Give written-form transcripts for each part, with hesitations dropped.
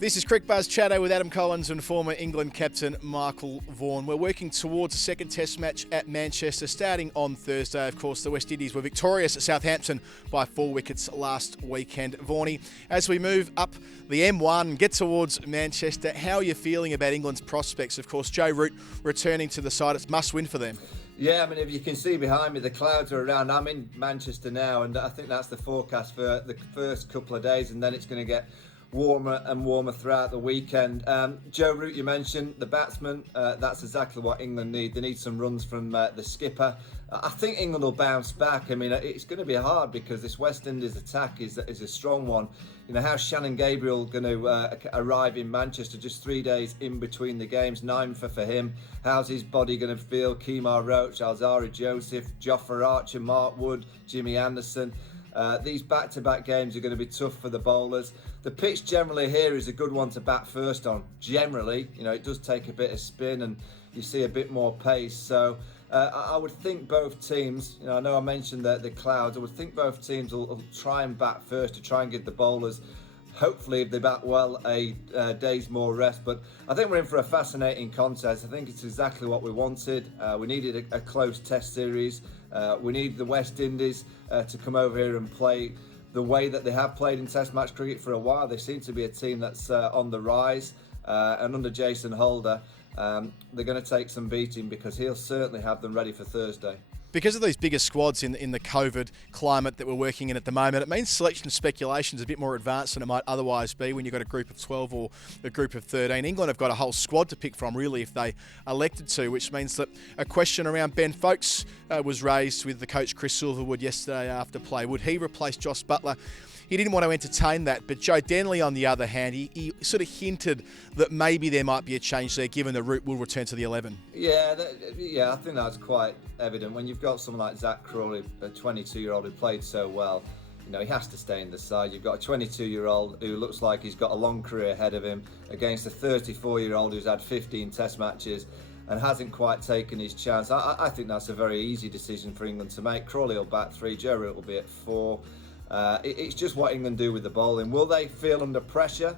This is Cricbuzz Chatto with Adam Collins and former England captain Michael Vaughan. We're working towards a second test match at Manchester starting on Thursday. Of course, the West Indies were victorious at Southampton by 4 wickets last weekend. Vaughanie, as we move up the M1 and get towards Manchester, how are you feeling about England's prospects? Of course, Joe Root returning to the side. It's must win for them. Yeah, I mean, if you can see behind me, the clouds are around. I'm in Manchester now, and I think that's the forecast for the first couple of days, and then it's going to get warmer and warmer throughout the weekend. Joe Root, you mentioned, the batsman, that's exactly what England need. They need some runs from the skipper. I think England will bounce back. I mean, it's going to be hard because this West Indies attack is a strong one. You know, how's Shannon Gabriel going to arrive in Manchester just 3 days in between the games? 9 for him. How's his body going to feel? Kemar Roach, Alzarri Joseph, Jofra Archer, Mark Wood, Jimmy Anderson. These back-to-back games are going to be tough for the bowlers. The pitch generally here is a good one to bat first on. Generally, you know, it does take a bit of spin and you see a bit more pace. So I would think both teams, you know, I know I mentioned the clouds, I would think both teams will try and bat first to try and give the bowlers, hopefully if they bat well, a day's more rest. But I think we're in for a fascinating contest. I think it's exactly what we wanted. We needed a close test series. We need the West Indies to come over here and play the way that they have played in Test match cricket for a while. They seem to be a team that's on the rise, and under Jason Holder, they're going to take some beating because he'll certainly have them ready for Thursday. Because of these bigger squads in the COVID climate that we're working in at the moment, it means selection speculation is a bit more advanced than it might otherwise be when you've got a group of 12 or a group of 13. England have got a whole squad to pick from, really, if they elected to, which means that a question around Ben Foakes was raised with the coach Chris Silverwood yesterday after play. Would he replace Joss Buttler? He didn't want to entertain that, but Joe Denley, on the other hand, he sort of hinted that maybe there might be a change there, given the Root will return to the 11. Yeah, I think that's quite evident. When you've got someone like Zach Crawley, a 22-year-old who played so well, you know, he has to stay in the side. You've got a 22-year-old who looks like he's got a long career ahead of him against a 34-year-old who's had 15 Test matches and hasn't quite taken his chance. I think that's a very easy decision for England to make. Crawley will bat 3, Joe Root will be at 4. It's just what England do with the bowling. Will they feel under pressure,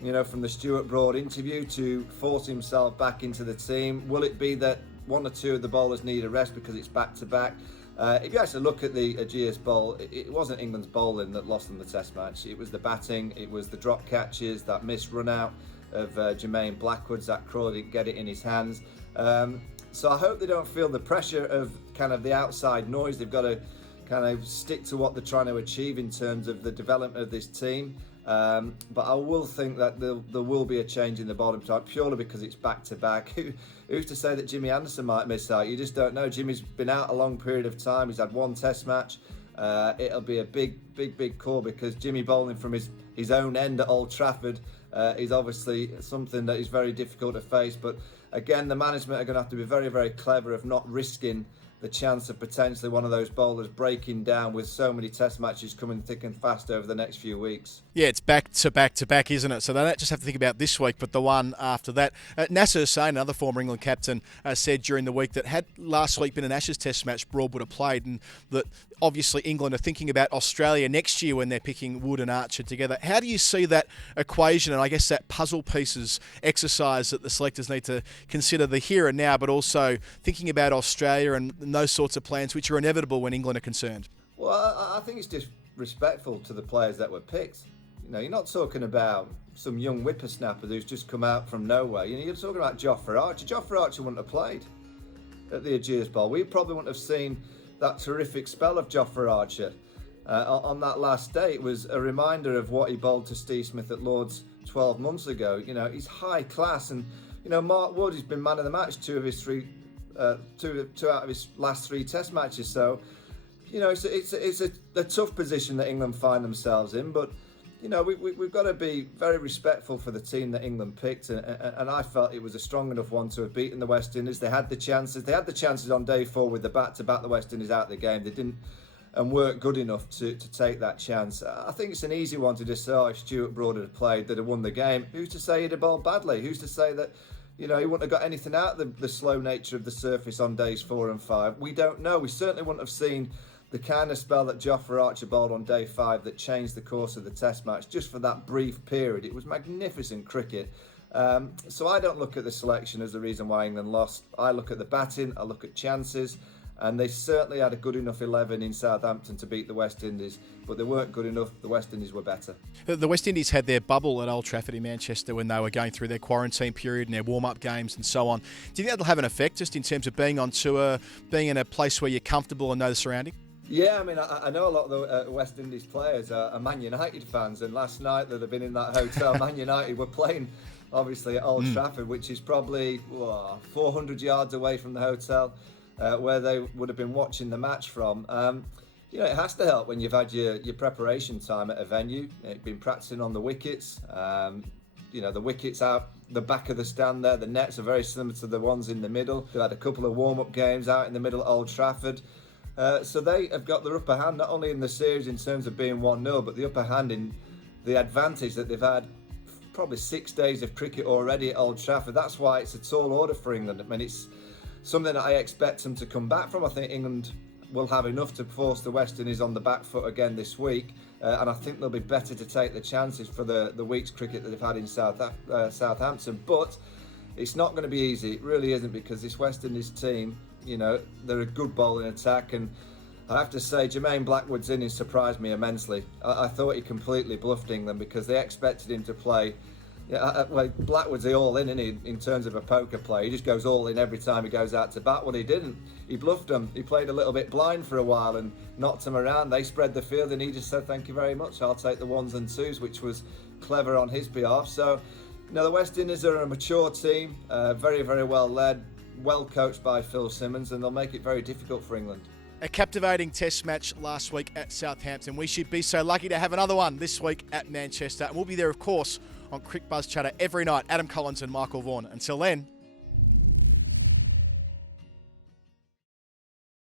you know, from the Stuart Broad interview to force himself back into the team? Will it be that one or two of the bowlers need a rest because it's back-to-back? If you actually look at the Ageas bowl, it wasn't England's bowling that lost them the Test match. It was the batting, it was the drop catches, that missed run-out of Jermaine Blackwood. Zach Crawley didn't get it in his hands. So I hope they don't feel the pressure of kind of the outside noise. They've got to kind of stick to what they're trying to achieve in terms of the development of this team. But I will think that there will be a change in the bowling type purely because it's back-to-back. Who's to say that Jimmy Anderson might miss out? You just don't know. Jimmy's been out a long period of time. He's had 1 Test match. It'll be a big call because Jimmy bowling from his own end at Old Trafford is obviously something that is very difficult to face. But again, the management are going to have to be very, very clever of not risking the chance of potentially one of those bowlers breaking down with so many Test matches coming thick and fast over the next few weeks. Yeah, it's back to back, isn't it? So they don't just have to think about this week, but the one after that. Nasser Hussain, another former England captain, said during the week that had last week been an Ashes Test match, Broad would have played, and that obviously England are thinking about Australia next year when they're picking Wood and Archer together. How do you see that equation and I guess that puzzle pieces exercise that the selectors need to consider the here and now, but also thinking about Australia and those sorts of plans which are inevitable when England are concerned? Well, I think it's disrespectful to the players that were picked. You know, you're not talking about some young whippersnapper who's just come out from nowhere. You know, you're talking about Jofra Archer. Jofra Archer wouldn't have played at the Ageas Bowl. We probably wouldn't have seen that terrific spell of Jofra Archer on that last day. It was a reminder of what he bowled to Steve Smith at Lord's 12 months ago. You know, he's high class, and you know, Mark Wood has been man of the match two out of his last 3 Test matches. So, you know, it's a tough position that England find themselves in, but you know, we've got to be very respectful for the team that England picked, and I felt it was a strong enough one to have beaten the West Indies. They had the chances. They had the chances on day 4 with the bat to bat the West Indies out of the game. They didn't and weren't good enough to take that chance. I think it's an easy one to just say, oh, if Stuart Broad had played, they'd have won the game. Who's to say he'd have bowled badly? Who's to say that, you know, he wouldn't have got anything out of the slow nature of the surface on days 4 and 5? We don't know. We certainly wouldn't have seen the kind of spell that Jofra Archibald on day 5 that changed the course of the Test match just for that brief period. It was magnificent cricket. So I don't look at the selection as the reason why England lost. I look at the batting, I look at chances, and they certainly had a good enough 11 in Southampton to beat the West Indies, but they weren't good enough. The West Indies were better. The West Indies had their bubble at Old Trafford in Manchester when they were going through their quarantine period and their warm-up games and so on. Do you think that'll have an effect just in terms of being on tour, being in a place where you're comfortable and know the surrounding? Yeah, I mean, I know a lot of the West Indies players are Man United fans, and last night that they've been in that hotel, Man United were playing, obviously, at Old Trafford, which is probably 400 yards away from the hotel where they would have been watching the match from. You know, it has to help when you've had your preparation time at a venue. You've been practicing on the wickets. You know, the wickets out the back of the stand there. The nets are very similar to the ones in the middle. They've had a couple of warm-up games out in the middle at Old Trafford. So they have got the upper hand, not only in the series in terms of being 1-0, but the upper hand in the advantage that they've had probably 6 days of cricket already at Old Trafford. That's why it's a tall order for England. I mean, it's something that I expect them to come back from. I think England will have enough to force the West Indies on the back foot again this week. And I think they'll be better to take the chances for the week's cricket that they've had in Southampton. But it's not going to be easy. It really isn't, because this West Indies team, you know, they're a good bowling attack, and I have to say Jermaine Blackwood's innings surprised me immensely. I thought he completely bluffed England because they expected him to play. Well, Blackwood's the all in, isn't he, in terms of a poker play? He just goes all in every time he goes out to bat. Well, he didn't. He bluffed them. He played a little bit blind for a while and knocked them around. They spread the field and he just said, thank you very much, I'll take the 1s and 2s, which was clever on his behalf. So, you know, the West Indies are a mature team, very, very well led, well coached by Phil Simmons, and they'll make it very difficult for England. A captivating test match last week at Southampton. We should be so lucky to have another one this week at Manchester. And we'll be there, of course, on Cricbuzz Chatter every night. Adam Collins and Michael Vaughan. Until then,